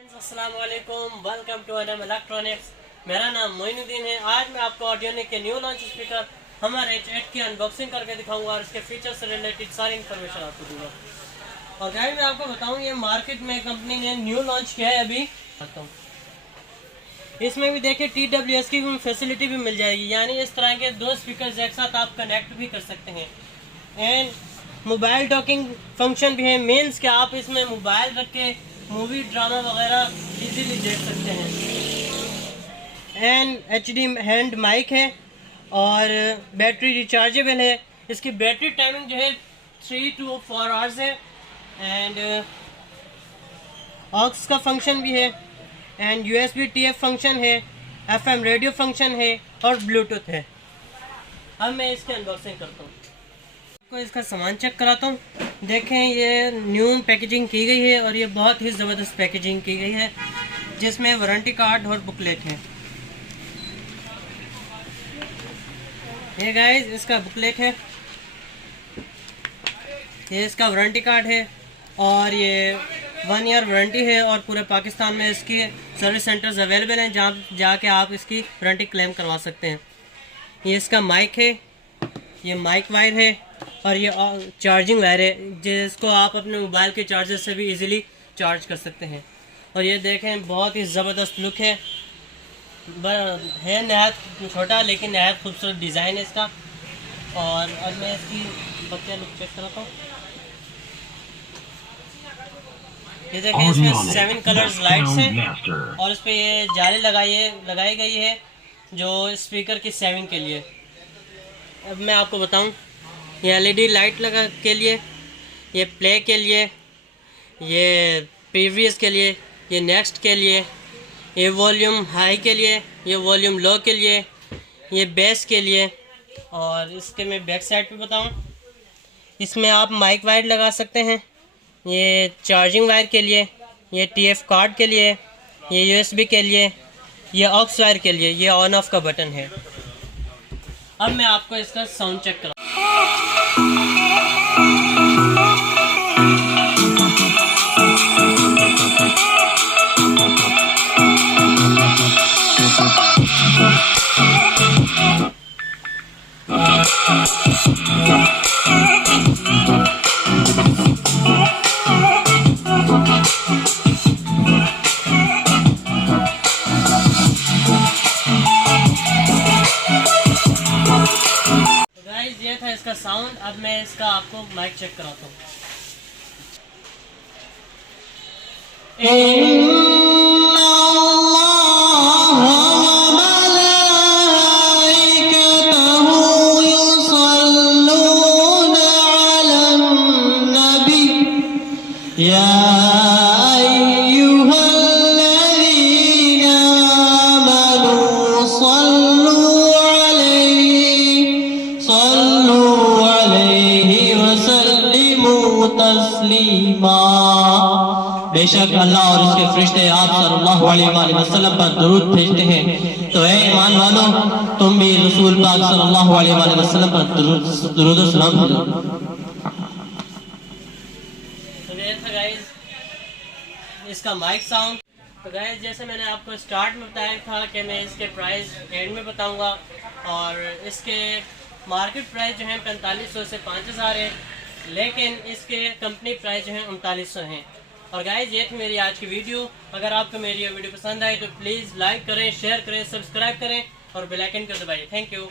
अस्सलाम वालेकुम, welcome to Adam electronics. मेरा नाम मोइनुद्दीन है। आज मैं आपको ऑडियोनिक के न्यू लॉन्च स्पीकर हमारे H8 की अनबॉक्सिंग करके दिखाऊंगा और इसके फीचर से रिलेटेड सारी इन्फॉर्मेशन आपको दूंगा। और गाइस मैं आपको बताऊं, ये मार्केट में कंपनी ने न्यू लॉन्च किया है अभी। इसमें भी देखिए TWS की फैसिलिटी भी मिल जाएगी, यानी इस तरह के दो स्पीकर एक साथ आप कनेक्ट भी कर सकते हैं। एंड मोबाइल टॉकिंग फंक्शन भी है, मीन्स कि आप इसमें मोबाइल रख के मूवी ड्रामा वगैरह इजीली देख सकते हैं। एंड HD हैंड माइक है और बैटरी रिचार्जेबल है। इसकी बैटरी टाइमिंग जो है 3 to 4 आवर्स है। एंड ऑक्स का फंक्शन भी है एंड USB TF फंक्शन है, FM रेडियो फंक्शन है और ब्लूटूथ है। अब मैं इसकी अनबॉक्सिंग करता हूँ, आपको इसका सामान चेक कराता हूँ। देखें, ये न्यू पैकेजिंग की गई है और ये बहुत ही ज़बरदस्त पैकेजिंग की गई है, जिसमें वारंटी कार्ड और बुकलेट है। ये गाइस इसका बुकलेट है, ये इसका वारंटी कार्ड है और ये 1 ईयर वारंटी है। और पूरे पाकिस्तान में इसकी सर्विस सेंटर्स अवेलेबल हैं, जहाँ जाके आप इसकी वारंटी क्लेम करवा सकते हैं। ये इसका माइक है, ये माइक वायर है और ये चार्जिंग वायर है, जिसको आप अपने मोबाइल के चार्जर से भी इजीली चार्ज कर सकते हैं। और ये देखें, बहुत ही ज़बरदस्त लुक है नहायत छोटा लेकिन नहायत खूबसूरत डिज़ाइन है इसका। और अब मैं इसकी बच्चा लुक चेक कराता हूँ। ये देखें, इसमें 7 कलर्स लाइट्स हैं और इस पर ये जाली लगाई गई है जो स्पीकर की सेविंग के लिए। अब मैं आपको बताऊं, ये LED लाइट लगा के लिए, ये प्ले के लिए, ये प्रीवियस के लिए, ये नेक्स्ट के लिए, ये वॉल्यूम हाई के लिए, ये वॉल्यूम लो के लिए, ये बेस के लिए। और इसके मैं बैक साइड पे बताऊं, इसमें आप माइक वायर लगा सकते हैं, ये चार्जिंग वायर के लिए, ये TF कार्ड के लिए, ये USB के लिए, ये ऑक्स वायर के लिए, ये ऑन ऑफ का बटन है। अब मैं आपको इसका साउंड चेक करा। ये था इसका साउंड। अब मैं इसका आपको माइक चेक कराता हूँ। बेशक अल्लाह और उसके फरिश्ते आप सल्लल्लाहु अलैहि वसल्लम पर दुरूद भेजते हैं, तो ऐ ईमान वालों, तुम भी रसूल पाक सल्लल्लाहु अलैहि वसल्लम पर दुरूद और सलाम भेजो। तो ये था गाइस इसका माइक साउंड। तो गाइस जैसे मैंने आपको स्टार्ट में बताया था कि मैं इसके प्राइस एंड में बताऊंगा, और इसके मार्केट प्राइस जो है 4500 से 5000 है, लेकिन इसके कंपनी प्राइस जो है 3900 हैं। और गाइस ये थी मेरी आज की वीडियो। अगर आपको मेरी ये वीडियो पसंद आई तो प्लीज़ लाइक करें, शेयर करें, सब्सक्राइब करें और बेल आइकन को दबाइए। Thank you.